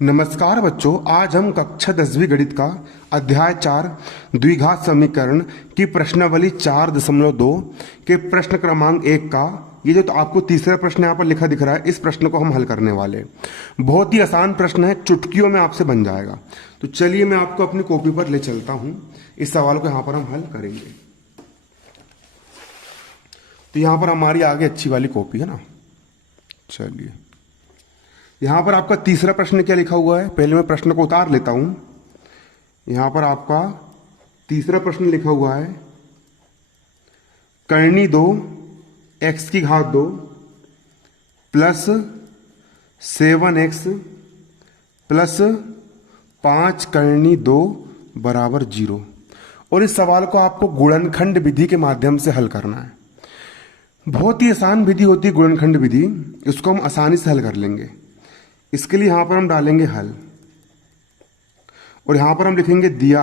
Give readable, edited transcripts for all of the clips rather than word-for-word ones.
नमस्कार बच्चों, आज हम कक्षा 10वीं गणित का अध्याय 4 द्विघात समीकरण की प्रश्नावली 4.2 के प्रश्न क्रमांक 1 का ये जो तो आपको तीसरा प्रश्न यहाँ पर लिखा दिख रहा है, इस प्रश्न को हम हल करने वाले हैं। बहुत ही आसान प्रश्न है, चुटकियों में आपसे बन जाएगा। तो चलिए मैं आपको अपनी कॉपी पर ले चलता हूं, इस सवाल को यहाँ पर हम हल करेंगे। तो यहाँ पर हमारी आगे अच्छी वाली कॉपी है ना। चलिए यहां पर आपका तीसरा प्रश्न क्या लिखा हुआ है, पहले मैं प्रश्न को उतार लेता हूं। यहां पर आपका तीसरा प्रश्न लिखा हुआ है, करनी 2 x की घात 2 प्लस 7x प्लस 5 करनी 2 बराबर 0। और इस सवाल को आपको गुणनखंड विधि के माध्यम से हल करना है। बहुत ही आसान विधि होती है गुणनखंड विधि, इसको हम आसानी से हल कर लेंगे। इसके लिए यहां पर हम डालेंगे हल, और यहां पर हम लिखेंगे दिया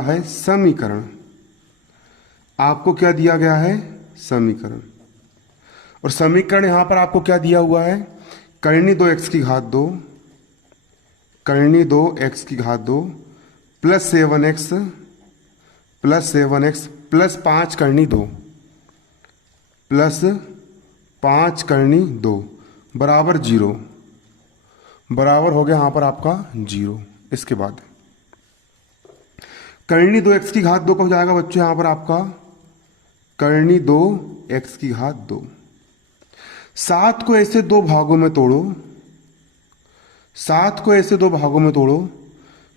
है समीकरण। आपको क्या दिया गया है, समीकरण। और समीकरण यहां पर आपको क्या दिया हुआ है, करनी 2 x की घात 2 करनी 2 x की घात 2 प्लस 7x प्लस 5 करनी 2 प्लस 5 करनी 2 बराबर 0, बराबर हो गया यहां पर आपका 0। इसके बाद करनी 2 x की घात 2 का हो जाएगा बच्चों यहां पर आपका करनी 2 x की घात 2। 7 को ऐसे दो भागों में तोड़ो, 7 को ऐसे दो भागों में तोड़ो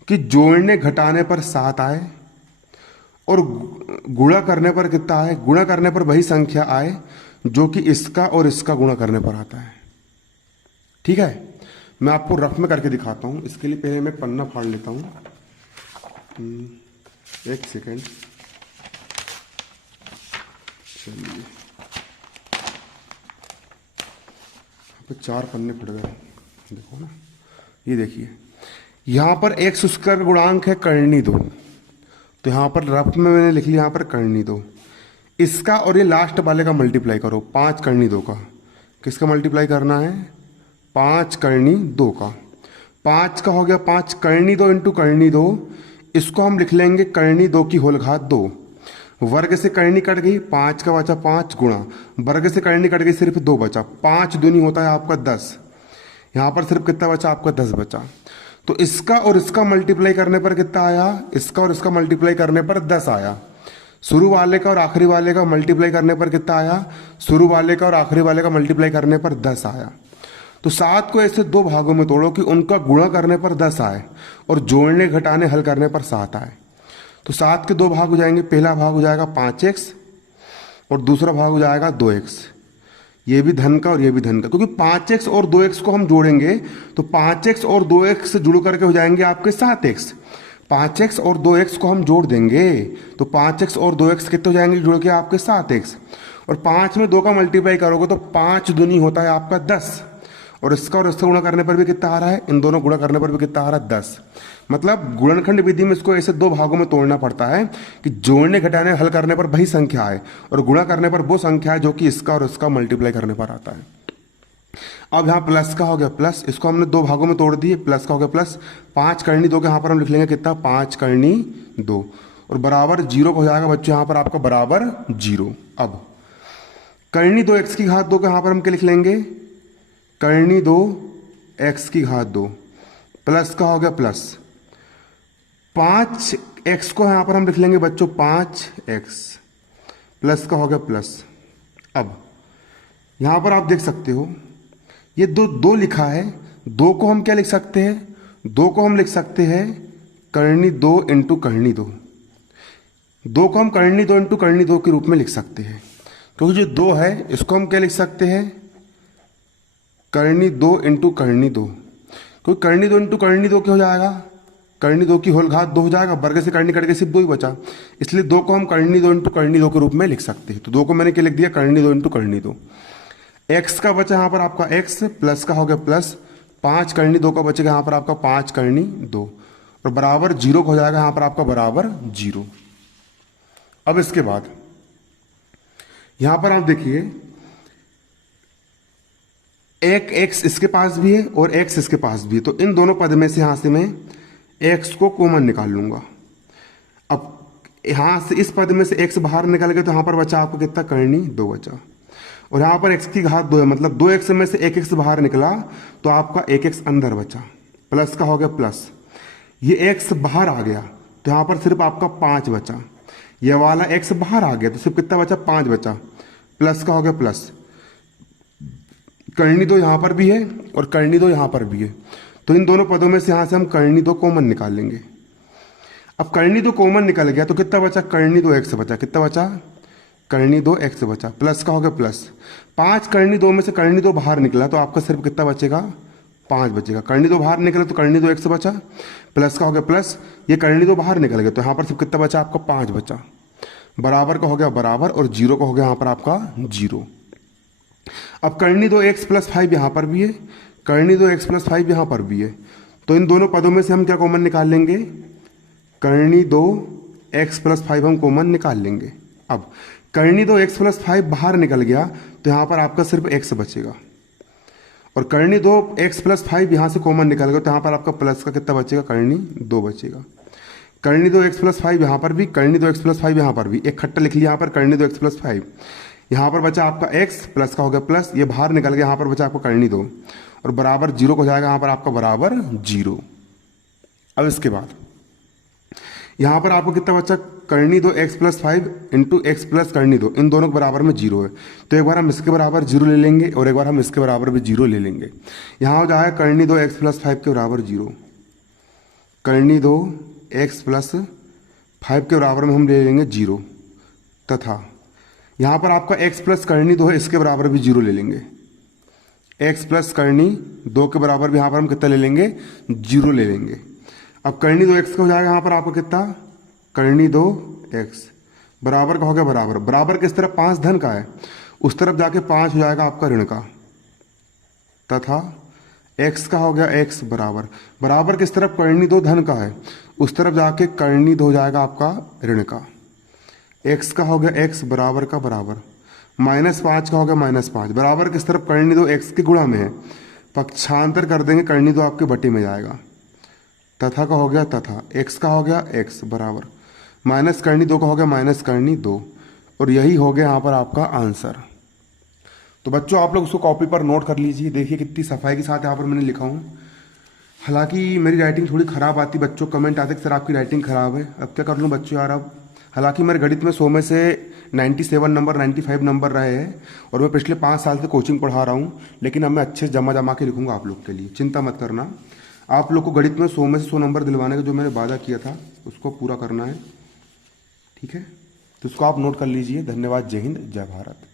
कि जोड़ने घटाने पर 7 आए और गुणा करने पर कितना आए, गुणा करने पर वही संख्या आए जो कि इसका और इसका गुणा करने पर आता है। ठीक है, मैं आपको रफ में करके दिखाता हूं। इसके लिए पहले मैं पन्ना फाड़ लेता हूं, एक सेकेंड। चलिए यहाँ पे 4 पन्ने फट गए, देखो ना। ये देखिए यहां पर x स्क्वायर गुणांक है करनी 2, तो यहां पर रफ में मैंने लिख लिया यहां पर करनी 2। इसका और ये लास्ट वाले का मल्टीप्लाई करो, 5 करनी 2 का। किसका मल्टीप्लाई करना है, 5 करनी 2 का। 5 का हो गया 5 करनी 2 इंटू करनी 2। इसको हम लिख लेंगे करनी 2 की होल घात 2। वर्ग से करनी कट गई, 5 का बचा 5 गुणा वर्ग से करनी कट गई, सिर्फ 2 बचा। 5 दूनी होता है आपका 10, यहां पर सिर्फ कितना बचा आपका 10 बचा। तो इसका और इसका मल्टीप्लाई करने पर कितना आया, इसका और इसका मल्टीप्लाई करने पर 10 आया। शुरू वाले का और आखिरी वाले का मल्टीप्लाई करने पर कितना आया, शुरू वाले का और आखिरी वाले का मल्टीप्लाई करने पर 10 आया। तो 7 को ऐसे दो भागों में तोड़ो कि उनका गुणा करने पर 10 आए और जोड़ने घटाने हल करने पर 7 आए। तो 7 के दो भाग हो जाएंगे, पहला भाग हो जाएगा 5x और दूसरा भाग हो जाएगा 2x। ये भी धन का और ये भी धन का, क्योंकि 5x और 2x को हम जोड़ेंगे तो 5x और 2x जुड़ करके हो जाएंगे आपके 7x। 5x और 2x को हम जोड़ देंगे तो 5x और 2x कितने हो जाएंगे जुड़ के आपके 7x। और 5 में 2 का मल्टीप्लाई करोगे तो 5 दूनी होता है आपका 10, और इसका गुणा करने पर भी कितना आ रहा है, इन दोनों गुणा करने पर भी कितना आ रहा है 10। मतलब गुणनखंड विधि में इसको ऐसे दो भागों में तोड़ना पड़ता है कि जोड़ने घटाने हल करने पर वही संख्या आए और गुणा करने पर वो संख्या है जो कि इसका और इसका मल्टीप्लाई करने पर आता है। अब यहाँ प्लस का हो गया प्लस, इसको हमने दो भागों में तोड़ दिए, प्लस का हो गया प्लस। 5 करनी 2 के यहाँ पर हम लिख लेंगे कितना, 5 करनी 2 और बराबर 0 हो जाएगा बच्चों यहाँ पर आपका बराबर 0। अब करनी 2 x की घात 2 के यहाँ पर हम क्या लिख लेंगे, करनी 2 x की घात 2 प्लस का हो गया प्लस 5x को यहां पर हम लिख लेंगे बच्चों 5x प्लस का हो गया प्लस। अब यहां पर आप देख सकते हो ये दो लिखा है, 2 को हम क्या लिख सकते हैं, 2 को हम लिख सकते हैं करनी 2 इंटू करनी 2। 2 को हम करनी 2 इंटू करनी 2 के रूप में लिख सकते हैं, क्योंकि जो 2 है इसको हम क्या लिख सकते हैं, करनी 2 इंटू करनी 2। क्योंकि करनी 2 इंटू करनी 2 क्या हो जाएगा, करनी 2 की होल घात 2 हो जाएगा, वर्ग से करनी कट के सिर्फ 2 ही बचा, इसलिए 2 को हम करनी 2 इंटू करनी 2 के रूप में लिख सकते हैं। तो 2 को मैंने क्या लिख दिया, करनी 2 इंटू करनी 2। x का बचा यहाँ पर आपका x प्लस का हो गया प्लस 5 करनी 2 का बचेगा यहाँ पर आपका 5 करनी 2 और बराबर 0 हो जाएगा यहाँ पर आपका बराबर 0। अब इसके बाद यहां पर आप देखिए एक एक्स इसके पास भी है और एक्स इसके पास भी है, तो इन दोनों पद में से यहां से मैं एक्स को कॉमन निकाल लूंगा। अब यहां से इस पद में से एक्स बाहर निकल गया तो यहां पर बचा आपको कितना, करनी 2 बचा। और यहां पर एक्स की घात 2 है, मतलब 2x में से एक एक्स बाहर निकला तो आपका एक एक्स अंदर बचा, प्लस का हो गया प्लस। ये एक्स बाहर आ गया तो यहां पर सिर्फ आपका 5 बचा। ये वाला एक्स बाहर आ गया तो सिर्फ कितना बचा, 5 बचा, प्लस का हो गया प्लस। करनी 2 यहां पर भी है और करनी 2 यहां पर भी है, तो इन दोनों पदों में से यहां से हम करनी 2 कॉमन निकाल लेंगे। अब करनी 2 कॉमन निकल गया तो कितना बचा, करनी 2 एक्स बचा। कितना बचा, करनी 2 एक्स बचा, प्लस का हो गया प्लस। 5 करनी 2 में से करनी 2 बाहर निकला तो आपका सिर्फ कितना बचेगा, 5 बचेगा। करनी 2 बाहर निकला तो करनी 2 एक्स बचा, प्लस का हो गया प्लस। ये करनी 2 बाहर निकल गया तो यहाँ पर सिर्फ कितना बचा आपका, 5 बचा। बराबर का हो गया बराबर और जीरो का हो गया यहाँ पर आपका 0। अब करनी 2 एक्स प्लस 5 यहाँ पर भी है, करनी 2 एक्स प्लस 5 यहाँ पर भी है, तो इन दोनों पदों में से हम क्या कॉमन निकाल लेंगे, करनी 2 एक्स प्लस 5 हम कॉमन निकाल लेंगे। अब करनी 2 एक्स प्लस 5 बाहर निकल गया तो यहां पर आपका सिर्फ एक्स बचेगा, और करनी 2 एक्स प्लस 5 यहां से कॉमन निकल गया तो यहां पर आपका प्लस का कितना बचेगा, करनी 2 बचेगा। करनी 2 एक्स प्लस 5 यहां पर भी, करनी 2 एक्स प्लस 5 यहां पर भी, एक खट्टा लिख लिया यहां पर, करनी 2 एक्स प्लस 5। यहां पर बचा आपका एक्स, प्लस का हो गया प्लस, ये बाहर निकल गया, यहां पर बचा आपका करनी 2 और बराबर 0 को जाएगा, यहां पर आपका बराबर 0। अब इसके बाद यहां पर आपको कितना बचा, करनी 2 x plus 5 into x plus करनी 2, इन दोनों के बराबर में 0 है, तो एक बार हम इसके बराबर 0 ले लेंगे और एक बार हम इसके बराबर भी 0 ले लेंगे। यहां हो जाएगा करनी 2 एक्स प्लस 5 के बराबर 0, करनी 2 एक्स प्लस 5 के बराबर में हम ले लेंगे 0, तथा यहां पर आपका एक्स प्लस करनी 2 है, इसके बराबर भी 0 ले लेंगे। एक्स प्लस करनी 2 के बराबर भी यहां पर हम कितना ले लेंगे, 0 ले लेंगे। अब करनी 2 एक्स का हो जाएगा यहां पर आपको कितना, करनी 2 एक्स बराबर का हो गया बराबर, बराबर किस तरफ, 5 धन का है, उस तरफ जाके 5 हो जाएगा आपका ऋण का, तथा एक्स का हो गया एक्स बराबर, बराबर किस तरफ, करनी 2 धन का है, उस तरफ जाके करनी 2 हो जाएगा आपका ऋण का। एक्स का हो गया एक्स बराबर का बराबर, -5 का हो गया -5, बराबर किस तरफ, करनी 2 एक्स के गुणा में है, पक्षांतर कर देंगे, करनी 2 आपके बटे में जाएगा, तथा का हो गया तथा, एक्स का हो गया एक्स बराबर, माइनस करनी 2 का हो गया माइनस करनी 2, और यही हो गया यहाँ पर आपका आंसर। तो बच्चों आप लोग उसको कॉपी पर नोट कर लीजिए, देखिए कितनी सफाई के साथ यहाँ पर मैंने लिखा हूँ। हालांकि मेरी राइटिंग थोड़ी ख़राब आती, बच्चों कमेंट आते कि सर आपकी राइटिंग ख़राब है, अब क्या कर लूँ बच्चों यार। अब हालांकि मेरे गणित में 100 में से 97 नंबर 95 नंबर रहे हैं, और मैं पिछले 5 साल से कोचिंग पढ़ा रहा हूँ, लेकिन अब मैं अच्छे से जमा के लिखूंगा आप लोग के लिए, चिंता मत करना। आप लोग को गणित में 100 में से 100 नंबर दिलवाने का जो मैंने वादा किया था उसको पूरा करना है, ठीक है। तो इसको आप नोट कर लीजिए। धन्यवाद, जय हिंद, जय भारत।